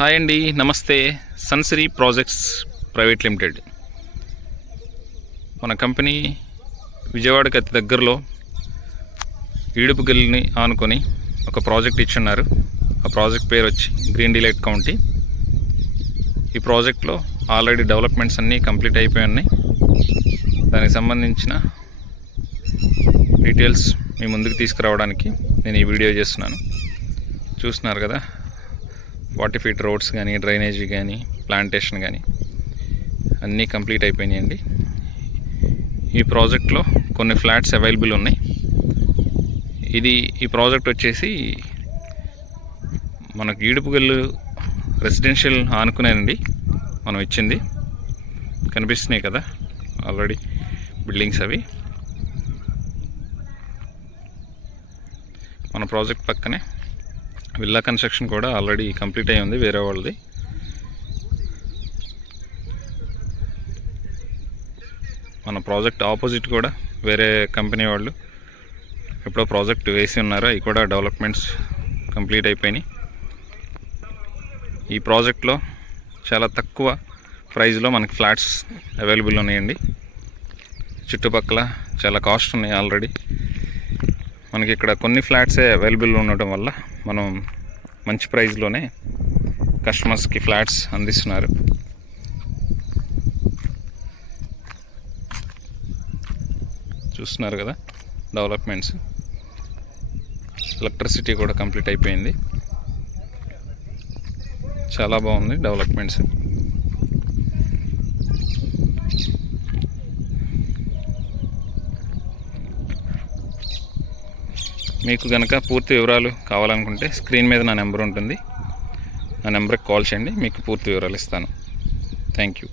Hi అండి, నమస్తే. Sunsiri projects private limited మన కంపెనీ విజయవాడకి అతి దగ్గరలో ఈడుపుగల్లిని ఆనుకొని ఒక ప్రాజెక్ట్ ఇచ్చున్నారు. ఆ ప్రాజెక్ట్ పేరు వచ్చి గ్రీన్ డిలైట్ కౌంటీ. ఈ ప్రాజెక్ట్లో ఆల్రెడీ డెవలప్మెంట్స్ అన్నీ కంప్లీట్ అయిపోయి ఉన్నాయి. దానికి సంబంధించిన డీటెయిల్స్ మీ ముందుకు తీసుకురావడానికి నేను ఈ వీడియో చేస్తున్నాను. చూస్తున్నారు కదా, 40 ఫీట్ రోడ్స్ కానీ, డ్రైనేజీ కానీ, ప్లాంటేషన్ కానీ అన్నీ కంప్లీట్ అయిపోయినాయండి. ఈ ప్రాజెక్ట్లో కొన్ని ఫ్లాట్స్ అవైలబుల్ ఉన్నాయి. ఈ ప్రాజెక్ట్ వచ్చేసి మనకు ఈడుపుగల్లు రెసిడెన్షియల్ ఆనుకునేనండి మనం ఇచ్చింది. కనిపిస్తున్నాయి కదా ఆల్రెడీ బిల్డింగ్స్. అవి మన ప్రాజెక్ట్ పక్కనే విల్లా కన్స్ట్రక్షన్ కూడా ఆల్రెడీ కంప్లీట్ అయి ఉంది వేరే వాళ్ళది. మన ప్రాజెక్ట్ ఆపోజిట్ కూడా వేరే కంపెనీ వాళ్ళు ఎప్పుడో ప్రాజెక్ట్ వేసి ఉన్నారు. అవి కూడా డెవలప్మెంట్స్ కంప్లీట్ అయిపోయినాయి. ఈ ప్రాజెక్ట్లో చాలా తక్కువ ప్రైస్లో మనకి ఫ్లాట్స్ అవైలబుల్ ఉన్నాయండి. చుట్టుపక్కల చాలా కాస్ట్ ఉన్నాయి ఆల్రెడీ. మనకి ఇక్కడ కొన్ని ఫ్లాట్సే అవైలబుల్ ఉండటం వల్ల మనం మంచి ప్రైస్లోనే కస్టమర్స్కి ఫ్లాట్స్ అందిస్తున్నారు. చూస్తున్నారు కదా డెవలప్మెంట్స్. ఎలక్ట్రిసిటీ కూడా కంప్లీట్ అయిపోయింది. చాలా బాగుంది డెవలప్మెంట్స్. మీకు కనుక పూర్తి వివరాలు కావాలనుకుంటే స్క్రీన్ మీద నా నెంబర్ ఉంటుంది. నా నెంబర్కి కాల్ చేయండి, మీకు పూర్తి వివరాలు ఇస్తాను. Thank you.